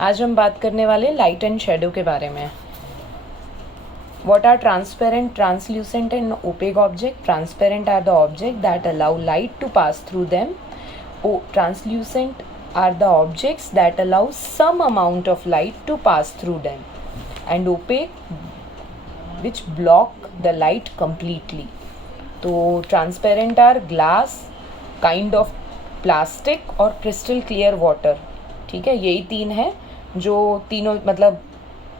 आज हम बात करने वाले लाइट एंड शेडो के बारे में। What are transparent, translucent and opaque object? Transparent are the object that allow light to pass through them. Translucent are the objects that allow some amount of light to pass through them. And opaque which block the light completely. तो transparent are glass, kind of plastic और crystal clear water. ठीक है, यही तीन है जो तीनों मतलब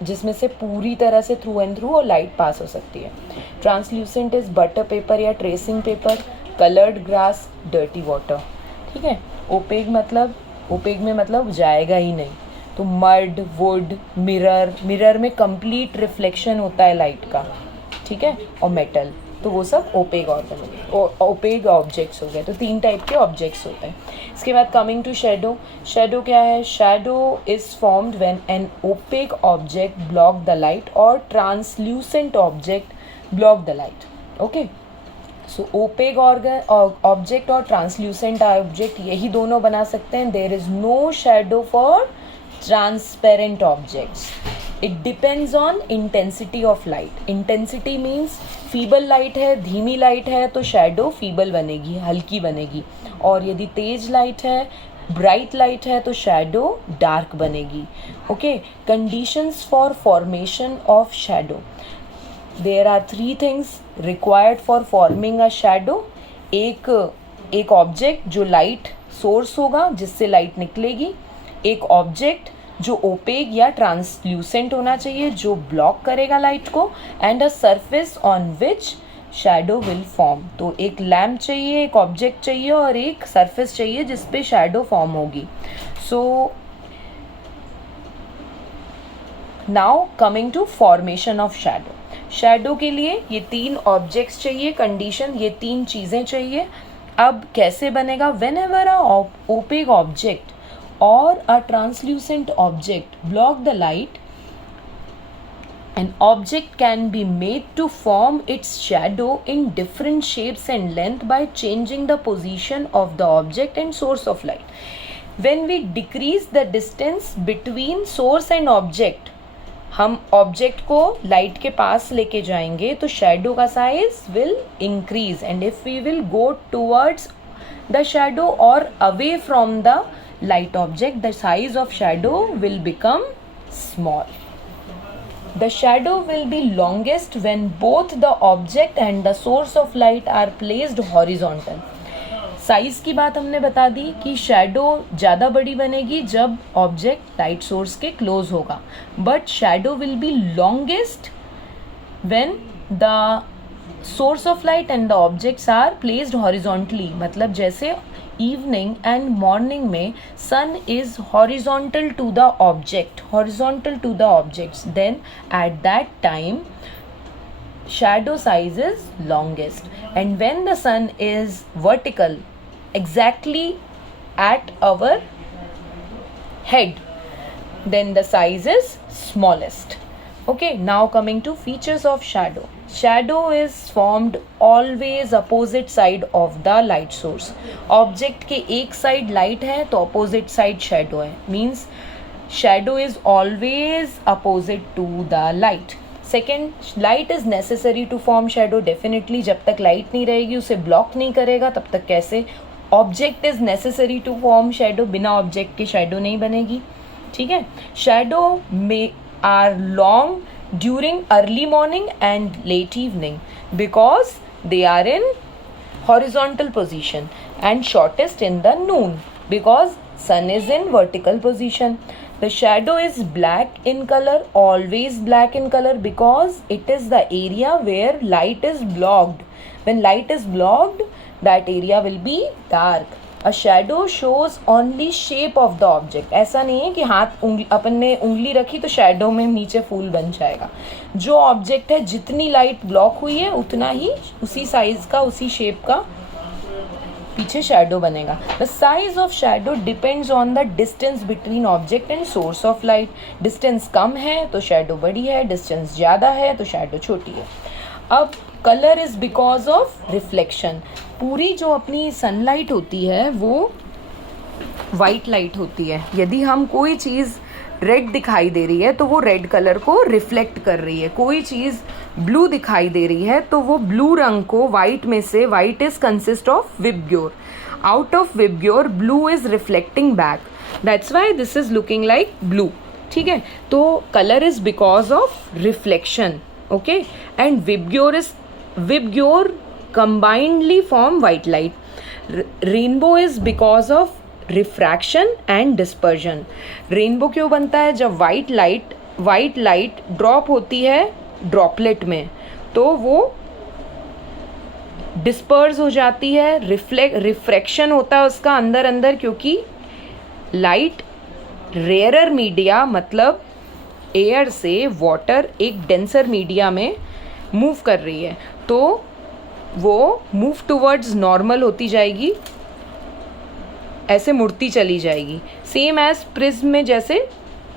जिसमें से पूरी तरह से थ्रू एंड थ्रू और लाइट पास हो सकती है। ट्रांसल्यूसेंट इज बटर पेपर या tracing paper, coloured grass, dirty water. ठीक है, ओपेक में मतलब जाएगा ही नहीं, तो मड, वुड, मिरर में कंप्लीट रिफ्लेक्शन होता है लाइट का। ठीक है, और मेटल, तो वो सब ओपेक ओपेक ऑब्जेक्ट्स हो गए। तो तीन टाइप के ऑब्जेक्ट्स होते हैं। इसके बाद कमिंग टू शेडो। शेडो क्या है? Shadow is formed when an opaque object block the light और translucent object block the light. Okay, so opaque object और ट्रांसल्यूसेंट ऑब्जेक्ट यही दोनों बना सकते हैं। There is no shadow for transparent objects. It depends on intensity of light. Intensity means feeble light है, धीमी light है तो शेडो फीबल बनेगी, हल्की बनेगी, और यदि तेज लाइट है, ब्राइट लाइट है तो शेडो डार्क बनेगी। Okay, conditions for formation of shadow. There are 3 things required for forming a shadow. एक ऑब्जेक्ट जो लाइट सोर्स होगा जिससे लाइट निकलेगी, एक ऑब्जेक्ट जो ओपेक या ट्रांसल्यूसेंट होना चाहिए जो ब्लॉक करेगा लाइट को, and a surface on which shadow will form. तो एक लैम्प चाहिए, एक ऑब्जेक्ट चाहिए और एक सरफेस चाहिए जिस पे शैडो फॉर्म होगी। So now coming to formation of shadow. Shadow के लिए ये 3 ऑब्जेक्ट्स चाहिए, कंडीशन, ये 3 चीज़ें चाहिए। अब कैसे बनेगा? When ever a opaque object or a translucent object block the light, an object can be made to form its shadow in different shapes and length by changing the position of the object and source of light. When we decrease the distance between source and object, हम object को light के पास लेके जाएंगे तो shadow का size will increase, and if we will go towards the shadow और away from the light object, the size of shadow will become small. The shadow will be longest when both the object and the source of light are placed horizontal. Size की बात हमने बता दी कि shadow ज़्यादा बड़ी बनेगी जब object light source के क्लोज होगा, but shadow will be longest when the source of light and the objects are placed horizontally. मतलब जैसे इवनिंग एंड मॉर्निंग में sun is horizontal to the objects, then at that time shadow size is longest, and when the sun is vertical exactly at our head, then the size is smallest. Okay, now coming to features of shadow. Shadow is formed always opposite side of the light source. Object के एक side light है तो opposite side shadow है, means shadow is always opposite to the light. Second, light is necessary to form shadow. Definitely जब तक light नहीं रहेगी, उसे block नहीं करेगा, तब तक कैसे? Object is necessary to form shadow. बिना object के shadow नहीं बनेगी। ठीक है, shadow may are long during early morning and late evening because they are in horizontal position, and shortest in the noon because sun is in vertical position. The shadow is black in color, always black in color, because it is the area where light is blocked. When light is blocked, that area will be dark. A shadow shows only shape of the object. ऐसा नहीं है कि अपन ने उंगली रखी तो shadow में नीचे फूल बन जाएगा। जो ऑब्जेक्ट है, जितनी लाइट ब्लॉक हुई है उतना ही उसी साइज का, उसी शेप का पीछे शैडो बनेगा। The size of shadow depends on the distance between object and source of light. Distance कम है तो शैडो बड़ी है, डिस्टेंस ज़्यादा है तो शैडो छोटी है। अब colour is because of reflection. पूरी जो अपनी सनलाइट होती है वो वाइट लाइट होती है। यदि हम कोई चीज़ रेड दिखाई दे रही है तो वो रेड कलर को रिफ्लेक्ट कर रही है, कोई चीज़ ब्लू दिखाई दे रही है तो वो ब्लू रंग को वाइट में से, white is consist of VIBGYOR, out of VIBGYOR blue is reflecting back, that's why this is looking like blue. ठीक है, तो colour is because of reflection. Okay, and VIBGYOR combinedly form white light. Rainbow is because of refraction and dispersion. Rainbow क्यों बनता है? जब white light drop होती है droplet में तो वो disperse हो जाती है, refraction होता है उसका अंदर क्योंकि light rarer मीडिया मतलब एयर से वाटर एक डेंसर मीडिया में मूव कर रही है तो वो मूव टूवर्ड्स नॉर्मल होती जाएगी, ऐसे मुड़ती चली जाएगी. सेम एज प्रिज्म में जैसे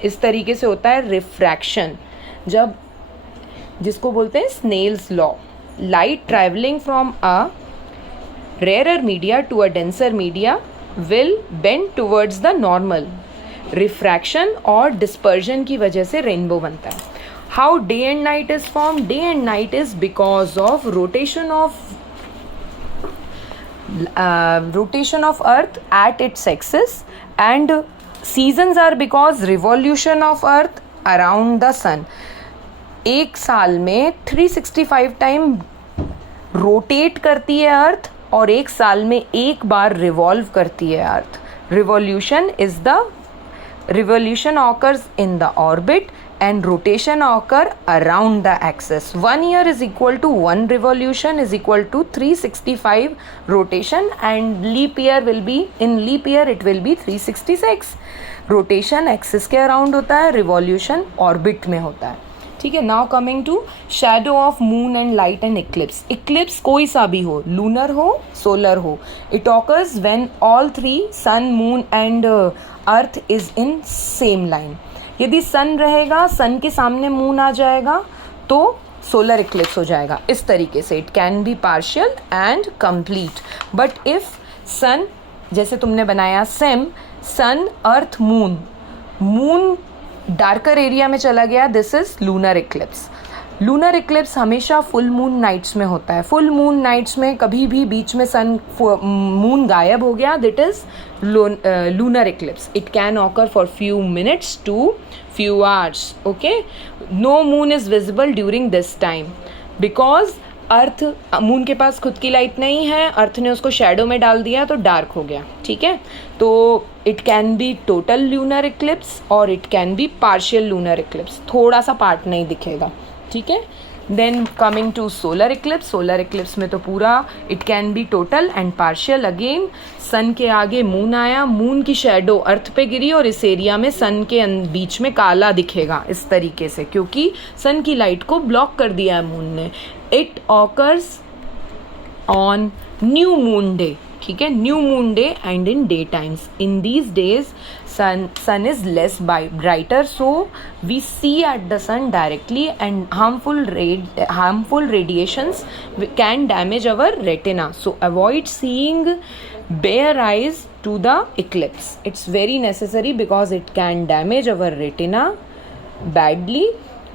इस तरीके से होता है रिफ्रैक्शन, जब जिसको बोलते हैं Snell's law. Light travelling from a rare media to a denser media will bend towards the normal. Refraction और डिस्पर्जन की वजह से रेनबो बनता है. How day and night is formed? Day and night is because of rotation of Earth at its axis, and seasons are because revolution of Earth around the sun. एक साल में 365 time rotate करती है अर्थ और एक साल में एक बार रिवॉल्व करती है अर्थ. Revolution occurs in the orbit and rotation occur around the axis. 1 year is equal to 1 revolution is equal to 365 rotation, and leap year it will be 366. rotation axis के around होता है, revolution orbit में होता है. ठीक है, now coming to shadow of moon and light and eclipse. Eclipse कोई सा भी हो, लूनर हो, सोलर हो. It occurs when all three sun, moon and earth is in same line. यदि सन रहेगा, सन के सामने मून आ जाएगा तो सोलर इक्लिप्स हो जाएगा. इस तरीके से it can be partial and complete. But if sun, जैसे तुमने बनाया same, sun earth moon, moon darker area में चला गया, this is lunar eclipse. Lunar eclipse हमेशा फुल मून नाइट्स में होता है. फुल मून नाइट्स में कभी भी बीच में सन मून गायब हो गया, that is lunar eclipse. It can occur for few minutes to few hours. Okay, no moon is visible during this time because earth, moon के पास खुद की लाइट नहीं है, अर्थ ने उसको शैडो में डाल दिया तो डार्क हो गया. ठीक है, तो it can be total lunar eclipse और it can be partial lunar eclipse, थोड़ा सा पार्ट नहीं दिखेगा. ठीक है, then coming to solar eclipse. Solar eclipse में तो पूरा it can be total and partial. Again sun के आगे मून आया, मून की शैडो अर्थ पे गिरी और इस एरिया में सन के बीच में काला दिखेगा इस तरीके से, क्योंकि सन की लाइट को ब्लॉक कर दिया है मून ने. It occurs on new moon day. ठीक है, new moon day and in day times. In these days sun is less brighter, so we see at the sun directly, and harmful radiations can damage our retina, so avoid seeing bare eyes to the eclipse. It's very necessary because it can damage our retina badly,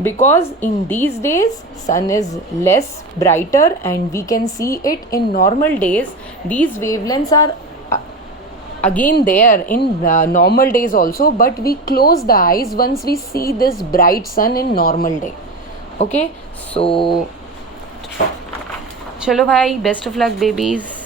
because in these days sun is less brighter and we can see it. In normal days these wavelengths are again there in normal days also, but we close the eyes once we see this bright sun in normal day. Okay, so chalo bhai, best of luck babies.